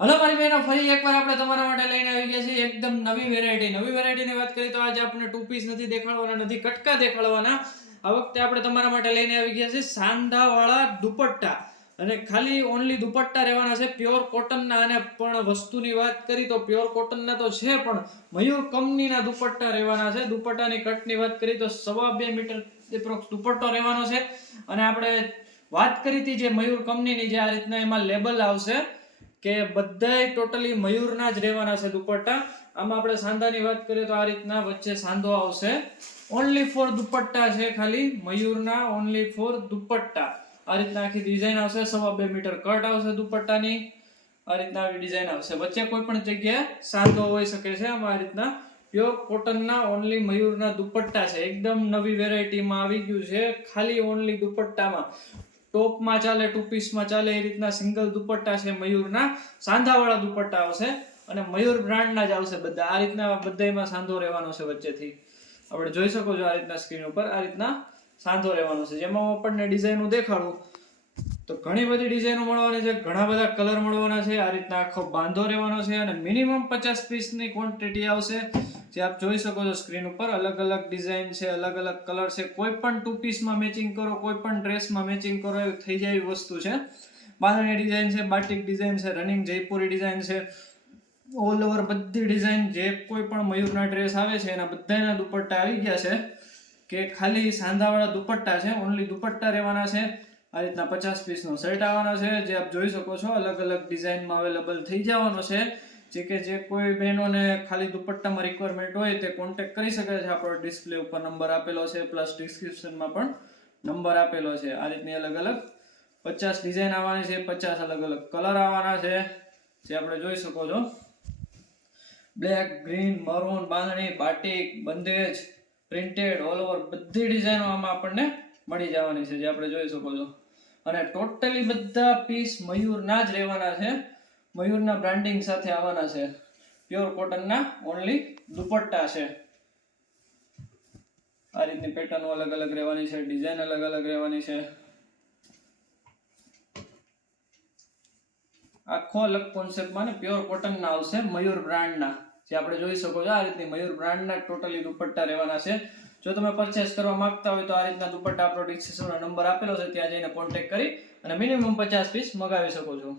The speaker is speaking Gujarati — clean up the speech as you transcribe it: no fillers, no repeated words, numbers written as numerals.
હલો મારી બહેનો, ફરી એકવાર આપણે તમારા માટે લઈને આવી ગયા છીએ એકદમ નવી વેરાયટીની વાત કરીએ તો આજે આપણે ટુ પીસ નથી દેખાડવાના, નથી કટકા દેખાડવાના. આ વખતે આપણે તમારા માટે લઈને આવી ગયા છે સાંધાવાળા દુપટ્ટા, અને ખાલી ઓનલી દુપટ્ટા રહેવાના છે પ્યોર કોટનના. અને પણ વસ્તુની વાત કરી તો પ્યોર કોટનના તો છે, પણ મયુર કંપનીના દુપટ્ટા રહેવાના છે. દુપટ્ટાની કટની વાત કરી તો 2.5 મીટર એપ્રોક્સ દુપટ્ટો રહેવાનો છે. અને આપણે વાત કરી હતી જે મયુર કંપનીની, જે આ રીતના એમાં લેબલ આવશે કે બધાય ટોટલી મયુરના જ રહેવાના છે દુપટ્ટા. આમાં આપણે સાંધાની વાત કરીએ તો આ રીતના વચ્ચે સાંધો આવશે. ઓનલી ફોર દુપટ્ટા છે, ખાલી મયુરના ઓનલી ફોર દુપટ્ટા. આ રીતના આખી ડિઝાઇન આવશે. 2.5 મીટર કટ આવશે દુપટ્ટાની. આ રીતના આવી ડિઝાઇન આવશે. વચ્ચે કોઈ પણ જગ્યાએ સાંધો હોઈ શકે છે. આમાં આ રીતના પ્યોર કોટનના ઓનલી મયુરના દુપટ્ટા છે. એકદમ નવી વેરાયટીમાં આવી ગયું છે, ખાલી ઓનલી દુપટ્ટામાં. ટોપમાં ચાલે, ટુ પીસમાં ચાલે એ રીતના સિંગલ દુપટ્ટા છે મયુરના. સાંધાવાળા દુપટ્ટા આવશે અને મયુર બ્રાન્ડના જ આવશે બધા. આ રીતના બધાયમાં સાંધો રહેવાનો છે વચ્ચેથી. આપણે જોઈ શકો છો આ રીતના સ્ક્રીન ઉપર આ રીતના સાંધો રહેવાનો છે. જેમાં હું આપણને ડિઝાઇનો દેખાડું તો ઘણી બધી ડિઝાઇનો મળવાની છે, ઘણા બધા કલર મળવાના છે. આ રીતના આખો બાંધો રહેવાનો છે અને મિનિમમ 50 પીસની ક્વોન્ટિટી આવશે. જે આપ જોઈ શકો છો સ્ક્રીન ઉપર અલગ અલગ ડિઝાઇન છે, અલગ અલગ કલર છે. કોઈ પણ ટુ પીસમાં મેચિંગ કરો, કોઈ પણ ડ્રેસમાં મેચિંગ કરો એવું થઈ જાય એવી વસ્તુ છે. બાંધણી ડિઝાઇન છે, બાટિક ડિઝાઇન છે, રનિંગ જયપુરી ડિઝાઇન છે, ઓલ ઓવર બધી ડિઝાઇન જે કોઈ પણ મયુરના ડ્રેસ આવે છે એના બધાના દુપટ્ટા આવી ગયા છે. કે ખાલી સાંધાવાળા દુપટ્ટા છે, ઓનલી દુપટ્ટા રહેવાના છે. આ રીતના 50 પીસનો સેટ આવવાનો છે, જે આપ જોઈ શકો છો અલગ અલગ ડિઝાઇનમાં અવેલેબલ થઈ જવાનો છે. જે કોઈ બહેનોને ખાલી દુપટ્ટામાં રિક્વાયરમેન્ટ હોય તે કોન્ટેક્ટ કરી શકે છે. આપણો ડિસ્પ્લે ઉપર નંબર આપેલો છે, પ્લસ ડિસ્ક્રિપ્શનમાં પણ નંબર આપેલો છે. આ રીતની અલગ અલગ 50 ડિઝાઇન આવવાની છે, 50 અલગ અલગ કલર આવવાના છે, જે આપણે જોઈ શકો છો. બ્લેક, ગ્રીન, મરૂન, બાંધણી, બાટિક, બંદેજ, પ્રિન્ટેડ, ઓલ ઓવર બધી ડિઝાઇનો આમાં આપણને મળી જવાની છે, જે આપણે જોઈ શકો છો. અને ટોટલી બધા પીસ મયુરના જ રહેવાના છે, મયુરના બ્રાન્ડિંગ સાથે આવવાના છે. પ્યોર કોટનના ઓનલી દુપટ્ટા છે. આ રીતની પેટર્ન અલગ અલગ રહેવાની છે, ડિઝાઇન અલગ અલગ રહેવાની છે. આખો અલગ કોન્સેપ્ટમાં ને પ્યોર કોટનના આવશે મયુર બ્રાન્ડના, જે આપણે જોઈ શકો છો. આ રીતની મયુર બ્રાન્ડના ટોટલી દુપટ્ટા રહેવાના છે. જો તમે પરચેસ કરવા માંગતા હોય તો આ રીતના દુપટ્ટા આપણો ડિસ્ક્રિપ્શનમાં નંબર આપેલો છે, ત્યાં જઈને કોન્ટેક્ટ કરી અને મિનિમમ 50 પીસ મગાવી શકો છો.